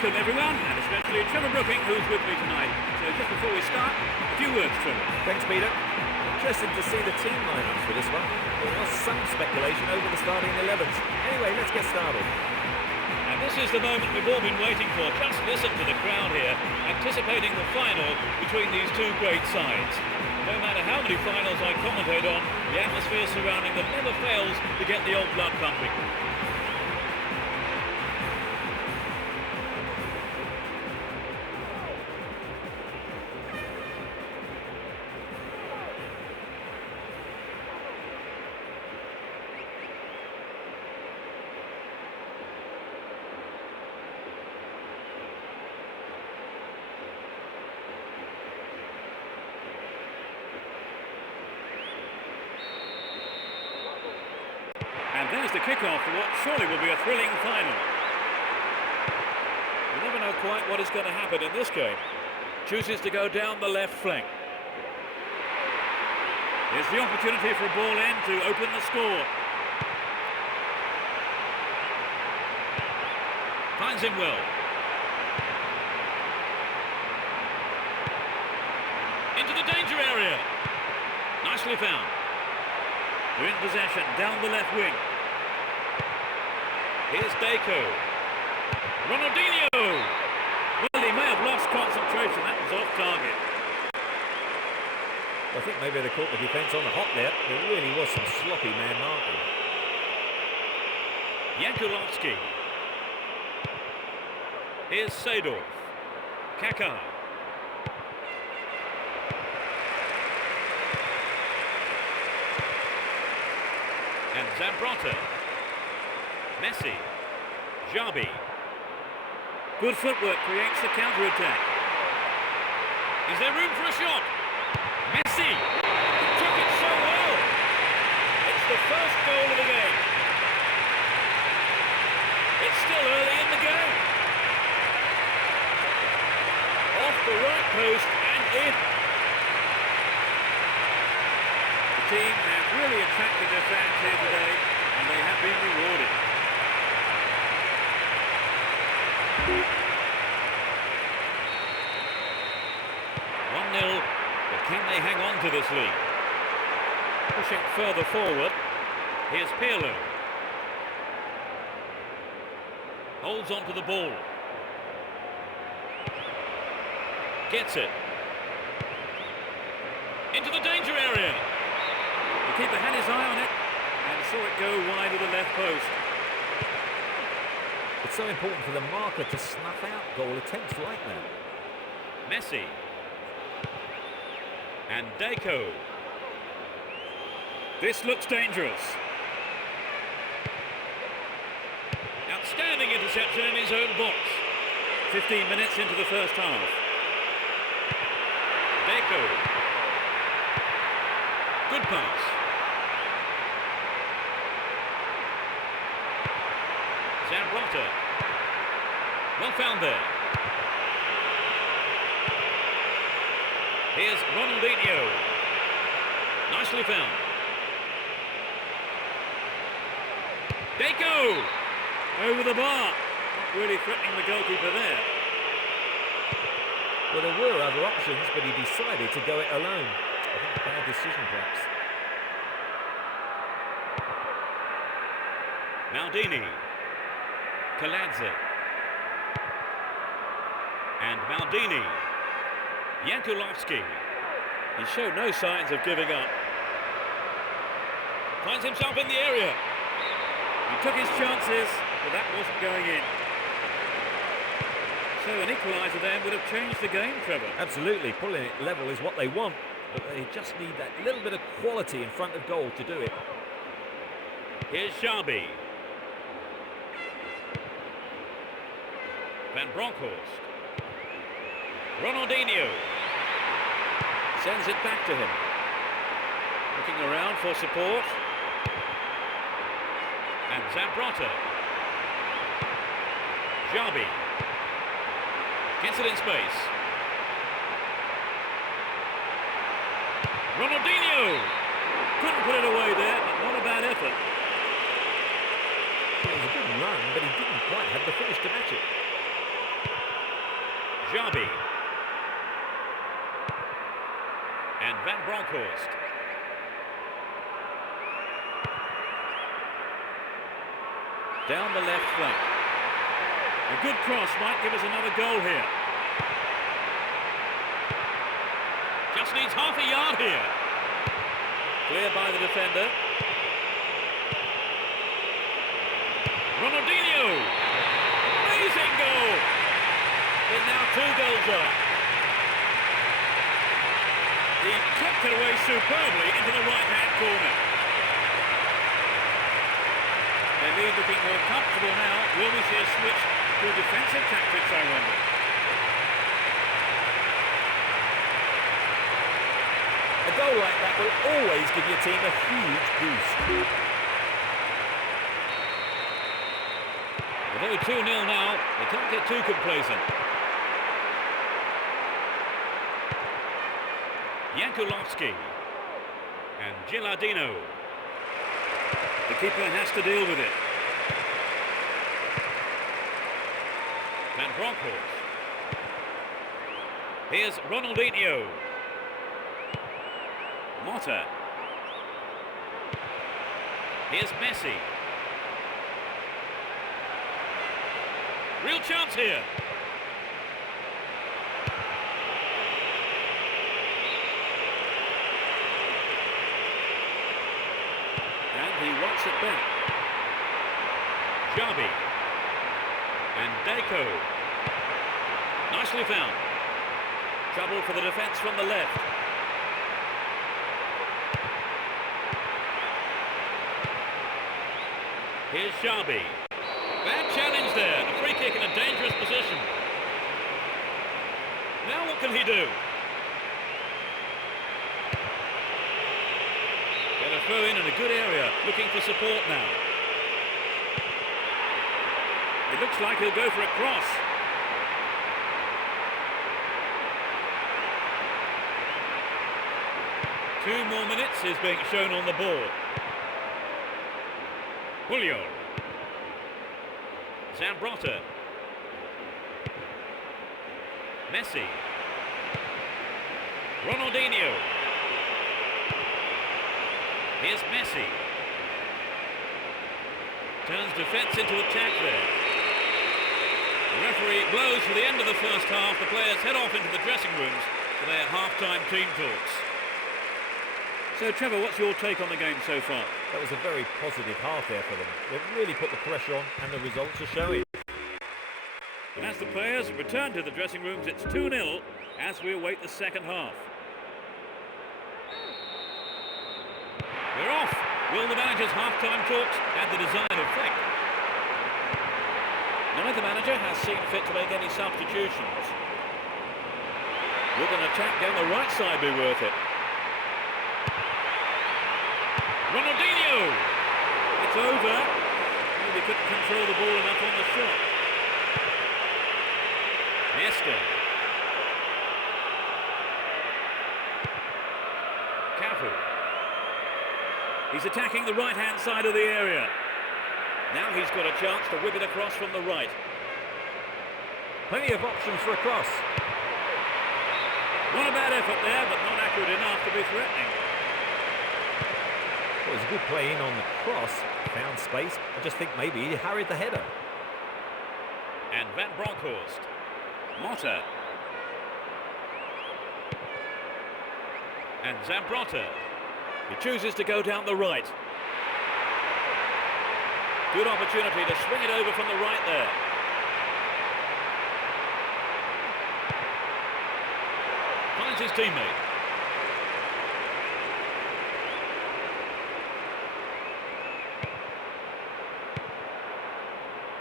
welcome everyone, and especially Trevor Brooking, who's with me tonight. So just before we start, a few words, Trevor. Thanks, Peter. Interested to see the team lineups for this one. There was some speculation over the starting 11s. Anyway, let's get started. And this is the moment we've all been waiting for. Just listen to the crowd here, anticipating the final between these two great sides. No matter how many finals I commentate on, the atmosphere surrounding them never fails to get the old blood pumping. And there's the kickoff for what surely will be a thrilling final. You never know quite what is going to happen in this game. Chooses to go down the left flank. Here's the opportunity for a ball in to open the score. Finds him well. Into the danger area. Nicely found. They're in possession, down the left wing. Here's Deco. Ronaldinho! Well, he may have lost concentration. That was off target. I think maybe they caught the defence on the hop there. There really was some sloppy man marking. Yankulovsky. Here's Seedorf. Kaká. And Zambrotta. Messi. Xabi. Good footwork creates the counter-attack. Is there room for a shot? Messi! He took it so well! It's the first goal of the game. It's still early in the game. Off the right post and in. The team have really attracted their fans here today, and they have been rewarded. 1-0, but can they hang on to this lead? Pushing further forward, here's Pirlo. Holds onto the ball. Gets it. Into the danger area. The keeper had his eye on it and saw it go wide of the left post. It's so important for the marker to snuff out goal attempts like that. Messi. And Deco. This looks dangerous. Outstanding interception in his own box. 15 minutes into the first half. Deco. Good pass. Zambrotta. Well found there. Here's Ronaldinho. Nicely found. Deco! Over the bar. Not really threatening the goalkeeper there. Well, there were other options, but he decided to go it alone. I think a bad decision, perhaps. Maldini. Kaladze. And Maldini. Yankulovsky. He showed no signs of giving up. Finds himself in the area. He took his chances, but that wasn't going in. So an equaliser then would have changed the game, Trevor. Absolutely. Pulling it level is what they want, but they just need that little bit of quality in front of goal to do it. Here's Xabi. Van Bronckhorst. Ronaldinho. Sends it back to him. Looking around for support. And Zambrotta. Xabi. Gets it in space. Ronaldinho! Couldn't put it away there, but not a bad effort. It was a good run, but he didn't quite have the finish to match it. Xabi. And Van Bronckhorst. Down the left flank. A good cross might give us another goal here. Just needs half a yard here. Clear by the defender. Ronaldinho. Amazing goal. There's now 2 goals up. He clipped it away superbly into the right-hand corner. They lead looking more comfortable now. Will we see a switch to defensive tactics, I wonder? A goal like that will always give your team a huge boost. With only 2-0 now, they can't get too complacent. Jankulovski and Gilardino. The keeper has to deal with it. Van Bronckhorst. Here's Ronaldinho. Motta. Here's Messi. Real chance here. And he wants it back. Xabi. And Deco. Nicely found. Trouble for the defence from the left. Here's Xabi. Bad challenge there. A free kick in a dangerous position. Now what can he do? Get a throw in a good area. Looking for support now. It looks like he'll go for a cross. Two more minutes is being shown on the board. Julio. Zambrotta. Messi. Ronaldinho. Here's Messi. Turns defence into attack there. The referee blows for the end of the first half. The players head off into the dressing rooms for their half-time team talks. So, Trevor, what's your take on the game so far? That was a very positive half there for them. They've really put the pressure on and the results are showing. And as the players return to the dressing rooms, it's 2-0 as we await the second half. We're off. Will the manager's half-time talks have the desired effect? Neither manager has seen fit to make any substitutions. Would an attack down the right side be worth it? Ronaldinho! It's over. Maybe couldn't control the ball enough on the shot. Nesta. Cafu. He's attacking the right-hand side of the area. Now he's got a chance to whip it across from the right. Plenty of options for a cross. Not a bad effort there, but not accurate enough to be threatening. Well, it was a good play in on the cross. Found space. I just think maybe he harried the header. And Van Bronckhorst. Motta. And Zambrotta. He chooses to go down the right. Good opportunity to swing it over from the right there. Finds his teammate.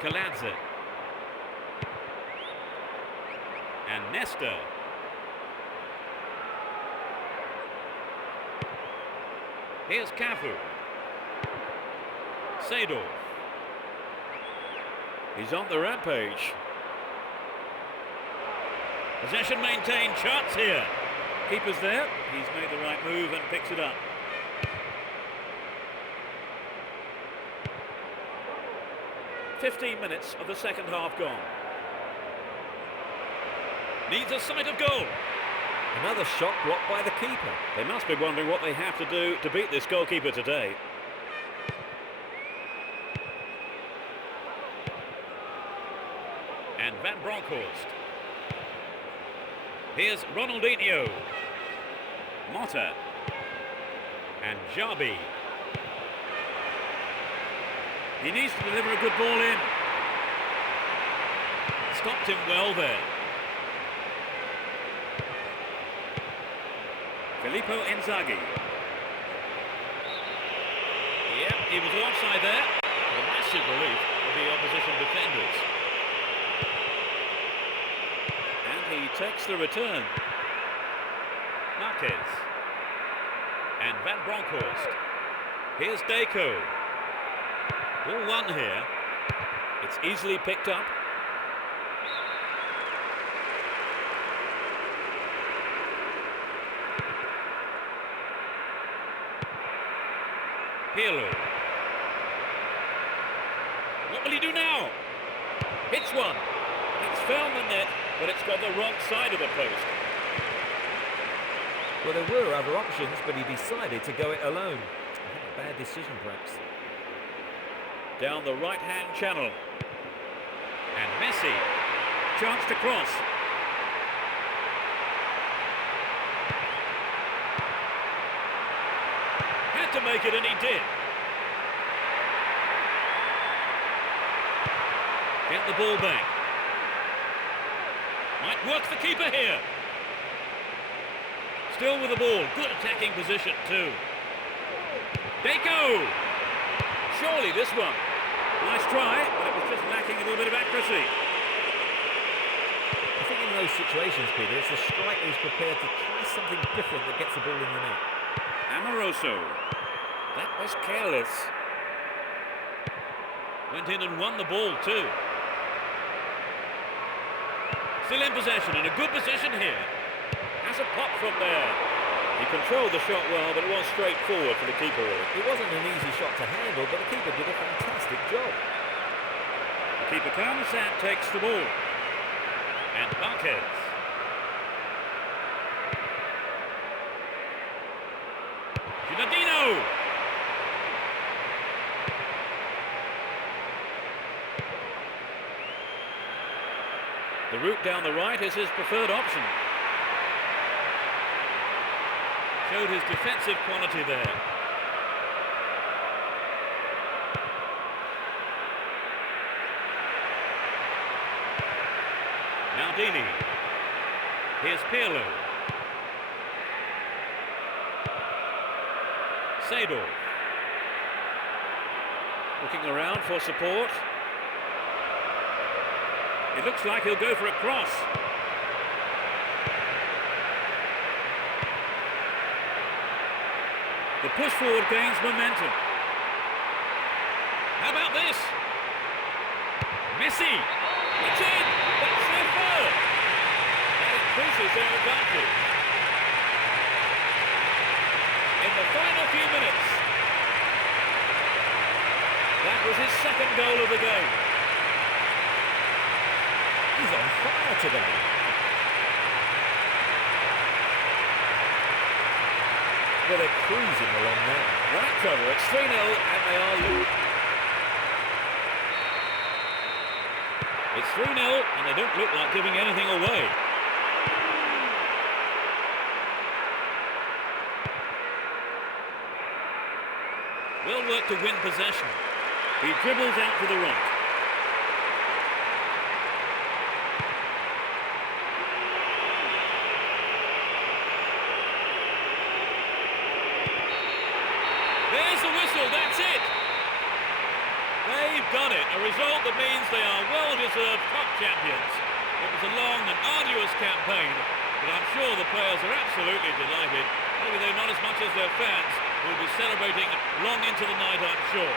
Kaladze. And Nesta. Here's Cafu. Seedorf. He's on the rampage. Possession maintained, chance here. Keeper's there. He's made the right move and picks it up. .15 minutes of the second half gone. Needs a sight of goal. Another shot blocked by the keeper. They must be wondering what they have to do to beat this goalkeeper today. And Van Bronckhorst. Here's Ronaldinho. Motta. And Xabi. He needs to deliver a good ball in. Stopped him well there. Filippo Inzaghi. Yep, he was offside there. A massive relief for the opposition defenders. And he takes the return. Marquez. And Van Bronckhorst. Here's Deco. Ball one here. It's easily picked up. Pirlo. What will he do now? Hits one. It's found the net, but it's got the wrong side of the post. Well, there were other options, but he decided to go it alone. A bad decision, perhaps. Down the right-hand channel. And Messi. Chance to cross. Had to make it, and he did. Get the ball back. Might work the keeper here. Still with the ball. Good attacking position too. Deco! Surely this one. Nice try, but it was just lacking a little bit of accuracy. I think in those situations, Peter, it's the striker who's prepared to try something different that gets the ball in the net. Amoroso. That was careless. Went in and won the ball too. Still in possession, in a good position here. Has a pop from there. He controlled the shot well, but it was straightforward for the keeper, really. It wasn't an easy shot to handle, but the keeper did a fantastic job. The keeper comes and takes the ball. And Marquez. Ronaldinho. The route down the right is his preferred option. Showed his defensive quality there. Maldini. Here's Pirlo. Seedorf. Looking around for support. It looks like he'll go for a cross. The push forward gains momentum. How about this? Messi. It's in. That's their third. That increases their advantage. In the final few minutes. That was his second goal of the game. He's on fire today. Well, they're cruising along now. Right, Trevor, it's 3-0 and they are losing. It's 3-0 and they don't look like giving anything away. Well worked to win possession. He dribbles out to the right. There's the whistle, that's it. They've done it, a result that means they are well-deserved cup champions. It was a long and arduous campaign, but I'm sure the players are absolutely delighted. Maybe they're not as much as their fans, who will be celebrating long into the night, I'm sure.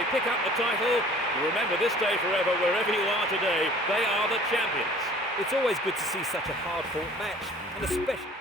They pick up the title. You remember this day forever, wherever you are today, they are the champions. It's always good to see such a hard-fought match, and especially